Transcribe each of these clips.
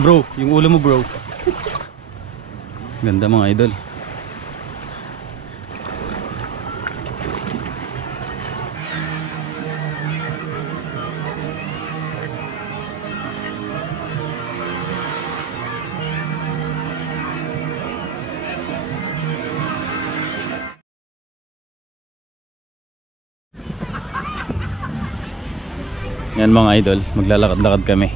Bro, yung ulo mo bro. Ganda mga idol. Yan mga idol, maglalakad-lakad kami.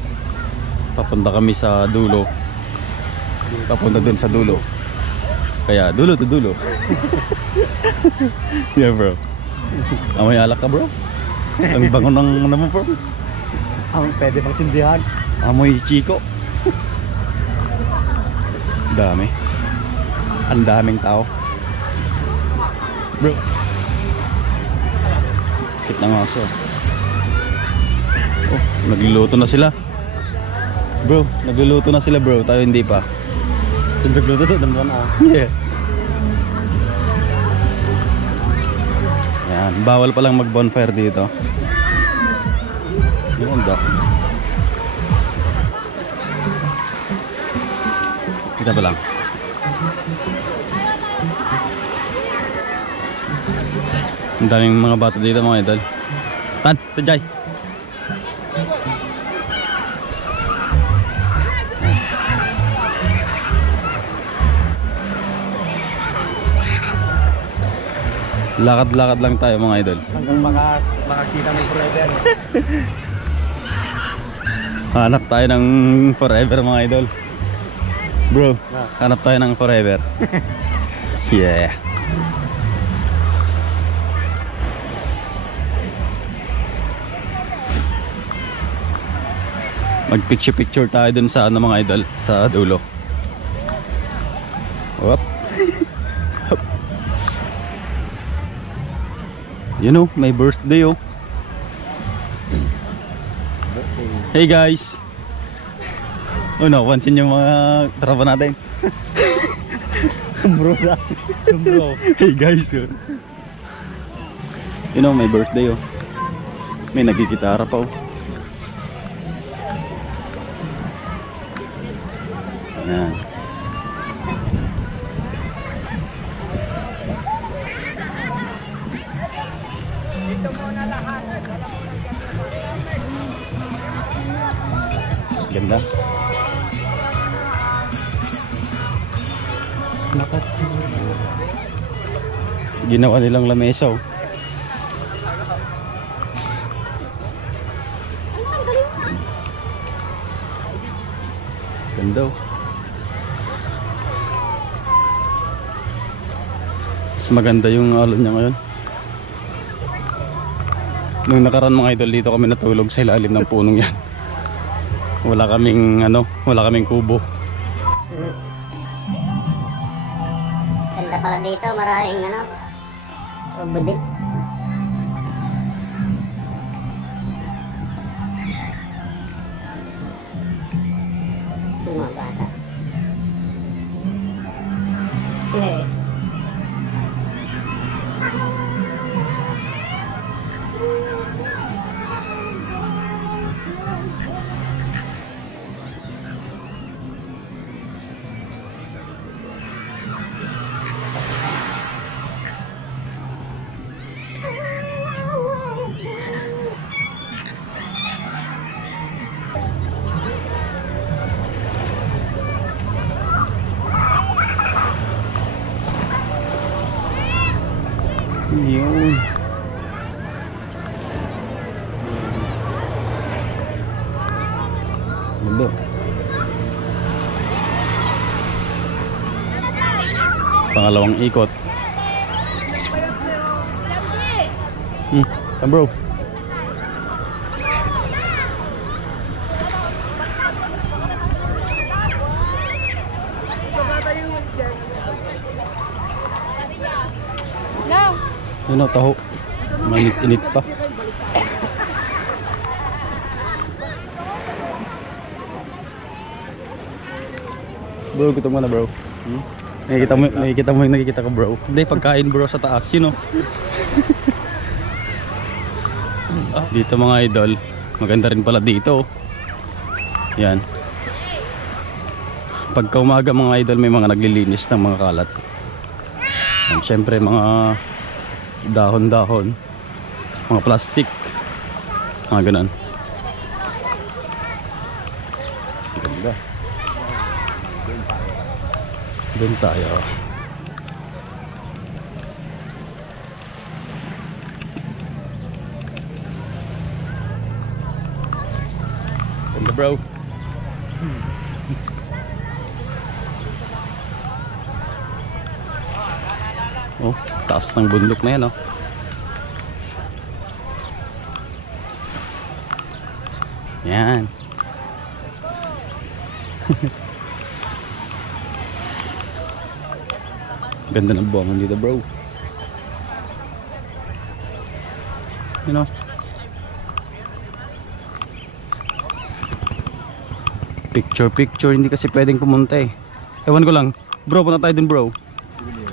Papunta kami sa dulo. Papunta dun sa dulo. Kaya dulo to dulo. Yeah bro. Amoy alak ka bro. Ang bango ng naman bro. Ang pwede pang sindihan. Amoy chiko. Dami. Ang daming tao. Bro. Kit ng aso. Oh, nagluluto na sila. Bro, nagluluto na sila bro. Tayo hindi pa. Nagluluto to, damdaman na. Yeah. Yan, bawal pa lang mag bonfire dito. Yun daw. Kita pa lang. Ang daming mga bata dito mga idol. Tan, tajay. Lakad-lakad lang tayo mga idol. Hanggang makakita ng forever. Hanap tayo ng forever mga idol. Bro, hanap tayo ng forever. Yeah. Mag-picture tayo dun sa ano mga idol, sa dulo. Whoop. You know, may birthday oh. Hey guys. Oh no, pansin yung mga tropa natin. Sumbro na. Sumbro. Hey guys. You know, may birthday oh. May nagigitara pa oh. Yan. Ganda. Ginawa nilang lamesa oh. Ganda oh. Mas maganda yung alon niya ngayon. Nung nakaraan mga idol, dito kami natulog sa ilalim ng punong yan. Wala kaming ano, wala kaming kubo. Ganda pala dito, maraming ano, budit. Mga bata. Yun. Ganda. Pangalawang ikot. Bro. Yun o, taho. Mainit-init pa. Bro, gutom mo na bro. Nakikita mo yung nakikita ko bro. Hindi, pagkain bro sa taas, yun o. Dito mga idol, maganda rin pala dito. Yan. Pagka umaga mga idol, may mga naglilinis ng mga kalat. Siyempre mga dahon-dahon, mga plastic, mga ganun. Ganda. Doon tayo. Ganda bro. Oh, taas ng bundok na yan, oh. Yan. Ganda ng buwangan dito, bro. You know? Picture, hindi kasi pwedeng pumunta eh. Ewan ko lang. Bro, punta tayo dun, bro.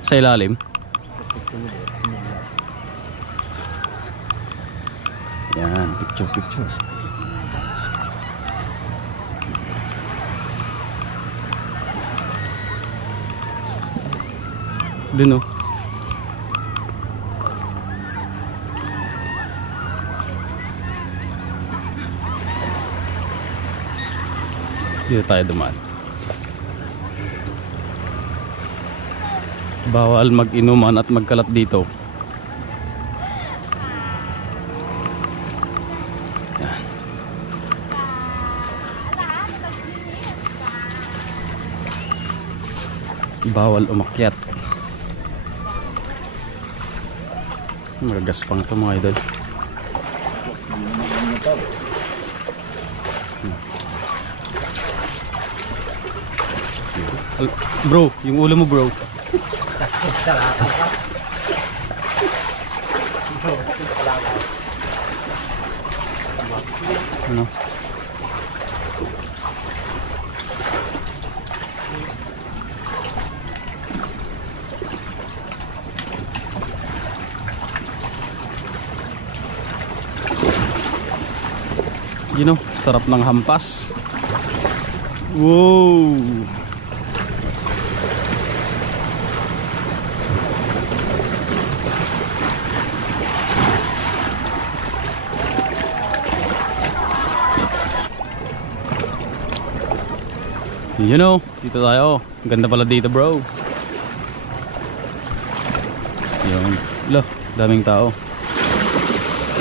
Sa ilalim. Yan, picture. Dun, oh. Dito tayo dumaan. Bawal mag-inuman at magkalat dito. Yan. Bawal umakyat. Magagaspang ito mga idol. Bro, yung ulo mo bro. Ano? You know, sarap ng hampas. Wow. You know, dito tayo. Ganda pala dito, bro. Yun. Lo, daming tao.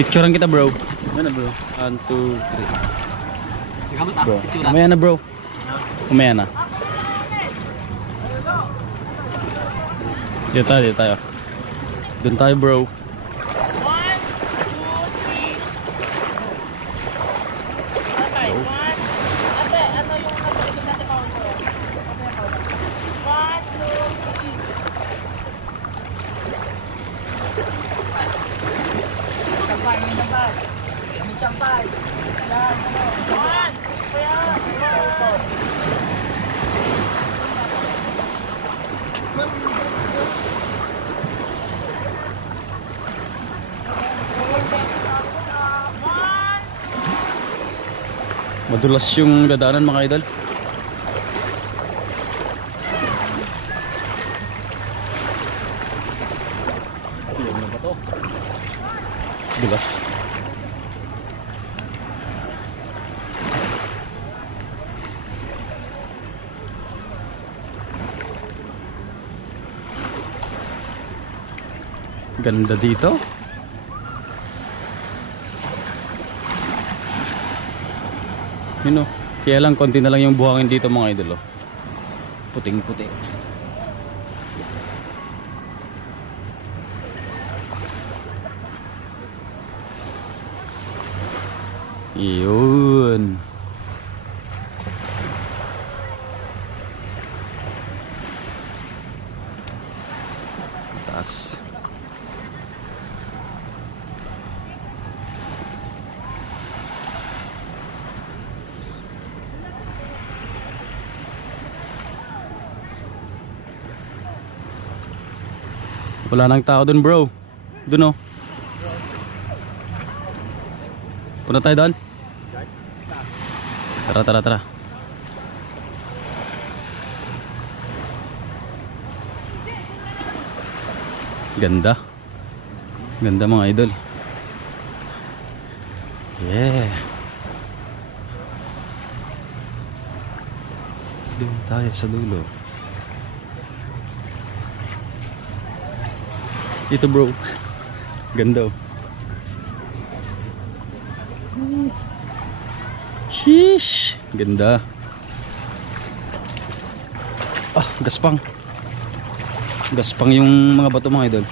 Picturean kita, bro. Ano, bro? 1, 2, 3. Bro, umaya na, bro. Umaya na. Dito tayo. Doon tayo, bro. Madulas yung dadaanan mga idol. Ayan na ba to? Dulas. Ganda dito. Yun o. Kaya lang konti na lang yung buhangin dito mga idol, oh. Puting puti. Yun. Taas. Wala nang tao dun, bro. Dun, oh. Punta tayo doon. Tara. Ganda. Ganda mga idol. Yeah. Doon tayo sa dulo. Ito bro. Ganda oh. Sheesh. Ganda. Ah, gaspang. Gaspang yung mga bato mga idol.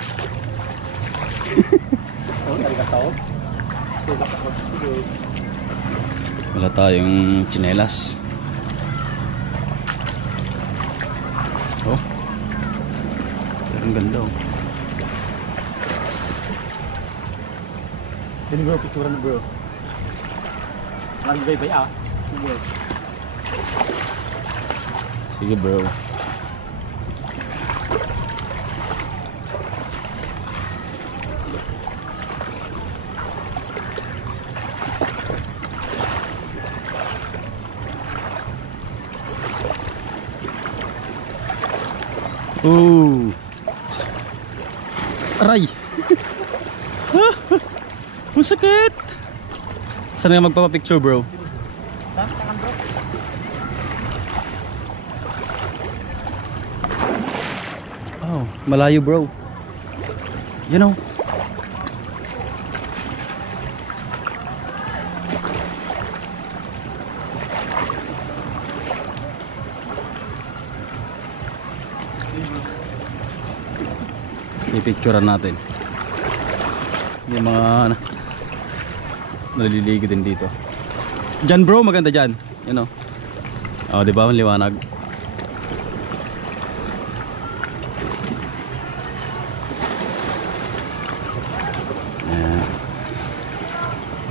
Wala tayong tsinelas. Oh. Pero ang ganda oh. Sini bro, picturean bro. Lang bay ah. Sige bro. Oh. Aray. Ang sakit. Saan nga magpapapicture bro? Oh, malayo bro. You know. Ipicturean natin yung mga naliligo din dito. Diyan bro, maganda dyan. You know. Oh, di ba? Liwanag. Yeah.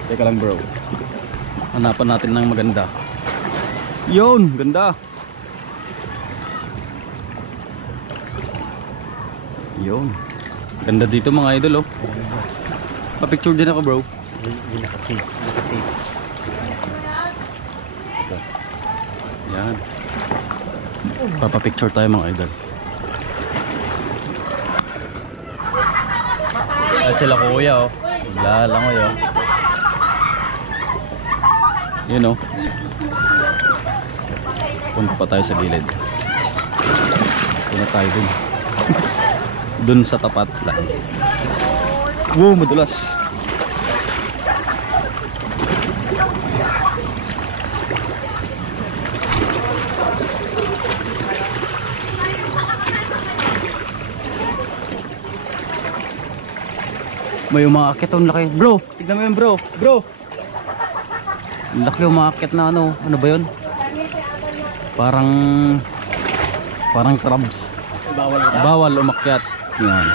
Teka lang bro. Hanapan natin ng maganda. Yun, ganda. Yun. Ganda dito mga idol oh. Pa-picture din ako bro. Naka-tapes. Yan. Papa-picture tayo mga idol. Ay sila kuya oh. Lalangoy oh. Yun oh. Punta pa tayo sa gilid. Punta tayo dun. Dun sa tapat lang. Wow, madulas. May umaakit oh, laki. Bro, tignan mo yun bro. Bro. Laki umaakit na ano. Ano ba yun? Parang crabs. Bawal umakyat. Yan.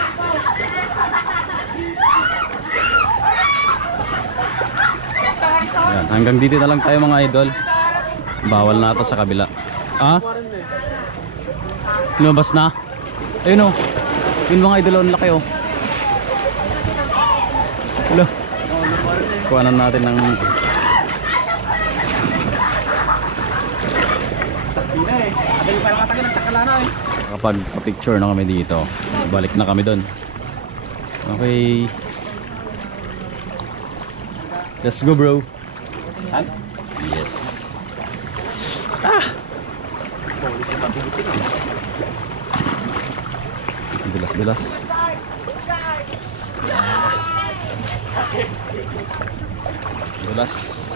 Yan. Hanggang dito na lang tayo mga idol. Bawal na ito sa kabila. Ah? Lumabas na? Ayun o. Yun mga idol, ang laki o. Hello. Kuhanan natin ng kapag picture na kami dito, balik na kami doon. Okay, let's go bro. Yes. Bilas.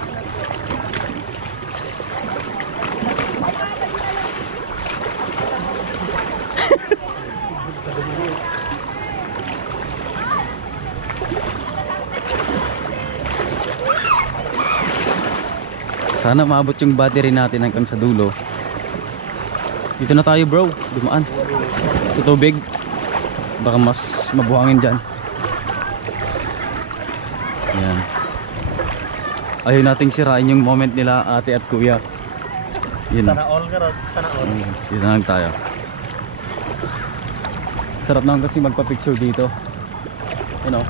Sana maabot yung battery natin hanggang sa dulo. Dito na tayo bro, dumaan sa tubig. Baka mas mabuhangin dyan. Yan. Ayaw nating sirain yung moment nila ate at kuya. Yun. Sana all garot, sana all. Dito na lang tayo. Sarap naman kasi magpa-picture dito. Ano?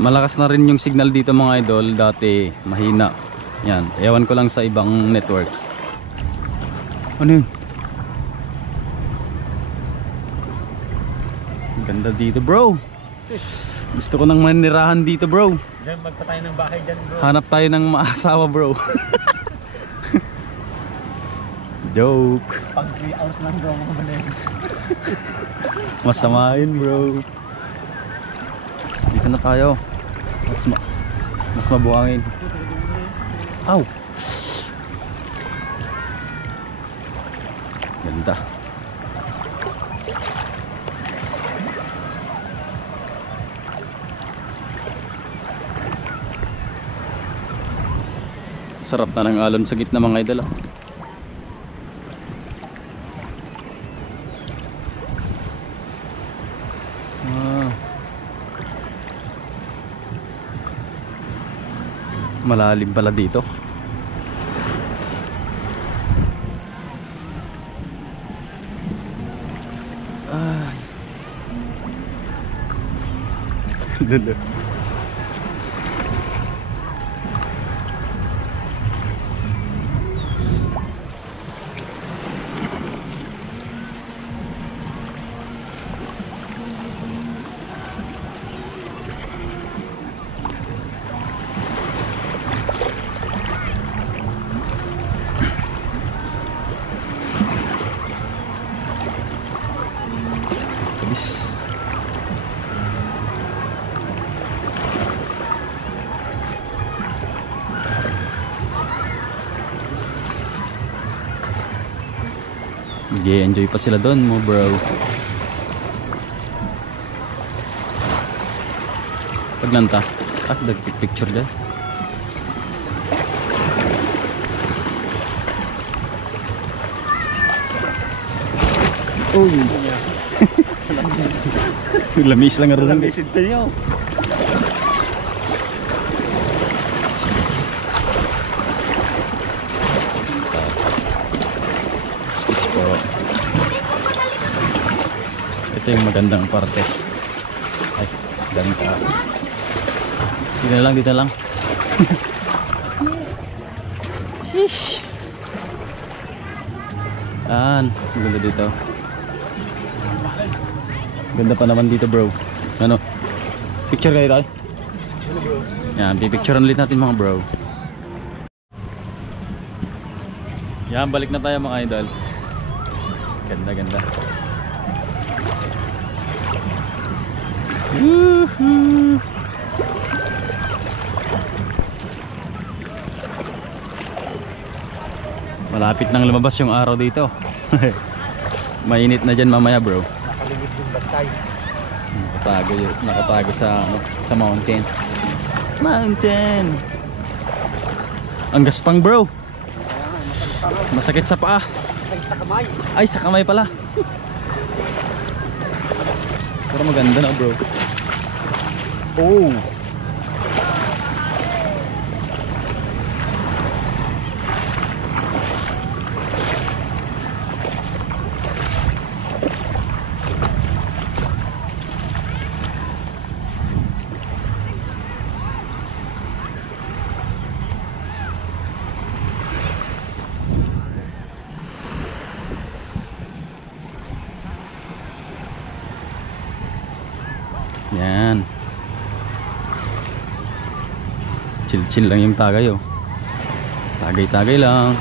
malakas na rin yung signal dito mga idol. Dati mahina. Yan, ewan ko lang sa ibang networks. Ano yun? Ganda dito bro. Gusto ko nang manirahan dito bro. Diyan, magpatay ng bahay dyan bro. Hanap tayo ng maasawa bro. Joke. Pag 3 hours lang bro, mga balay. Masama yun bro. Dito na tayo. Mas mabuhangin. Aw. Ganda. Sarap na ng alon sa gitna mga idol. Malalim pala dito. Ay. Lalo. Nag-enjoy pa sila doon mo bro. Paglanta nagpicture dyan. Uy. Lamis lang nga rin. Lamisid tayo. Excuse po. Ito yung magandang parte. Ay, daming ka. Dito lang. Sheesh. Yan, maganda dito. Ganda pa naman dito bro. Ano? Picture kayo tayo? Yan, pipicturean ulit natin mga bro. Yan, balik na tayo mga idol. Ganda. Woohoo! Malapit nang lumabas yung araw dito. Mainit na dyan mamaya bro. Nakalimit yung batay. Nakatago sa mountain. Ang gaspang bro. Masakit sa paa. Masakit sa kamay. Ay, sa kamay pala. Pero maganda na bro. Oh. Yan. Chill lang yung tagay oh. Tagay lang.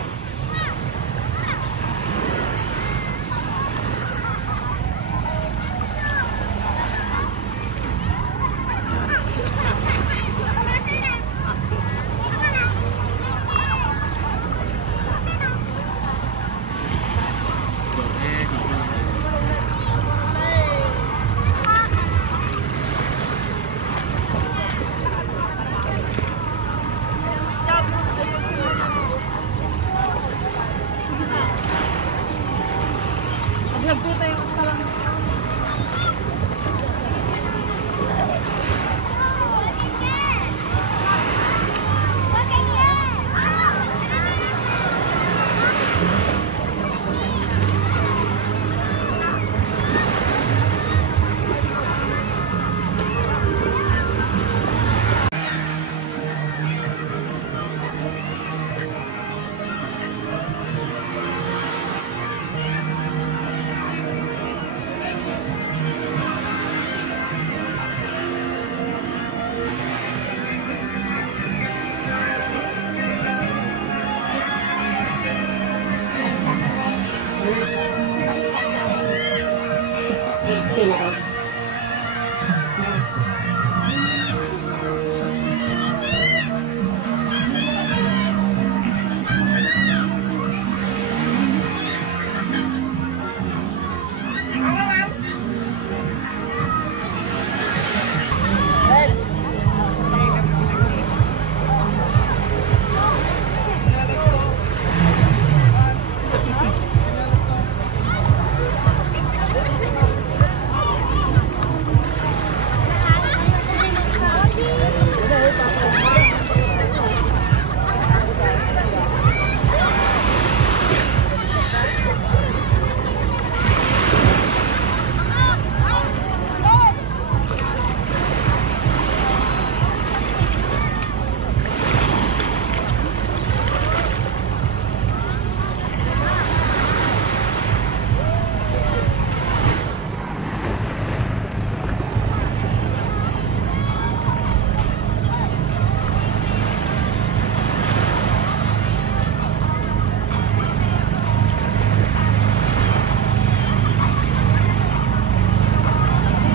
puti na oh.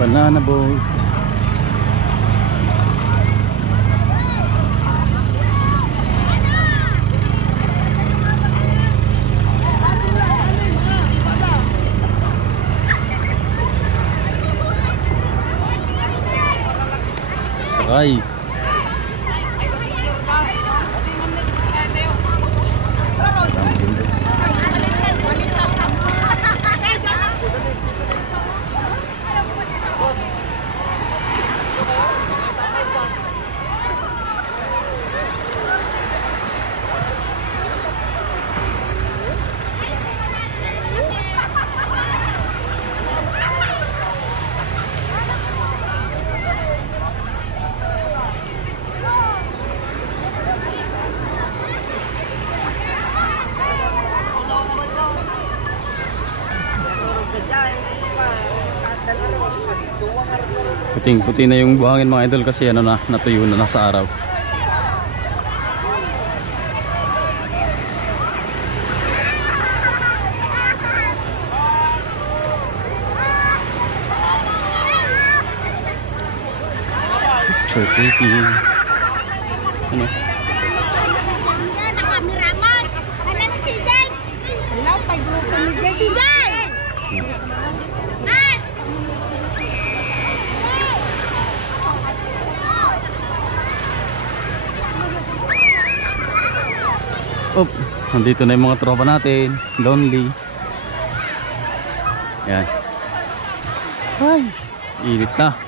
Banana boat. Sakay. Puting-puti na yung buhangin mga idol kasi ano na, natuyo na nasa araw. So pretty. Ano? Hello, pag-grupo ni si Jay! Oh, nandito na yung mga tropa natin. Lonely. Yan. Ay, init na.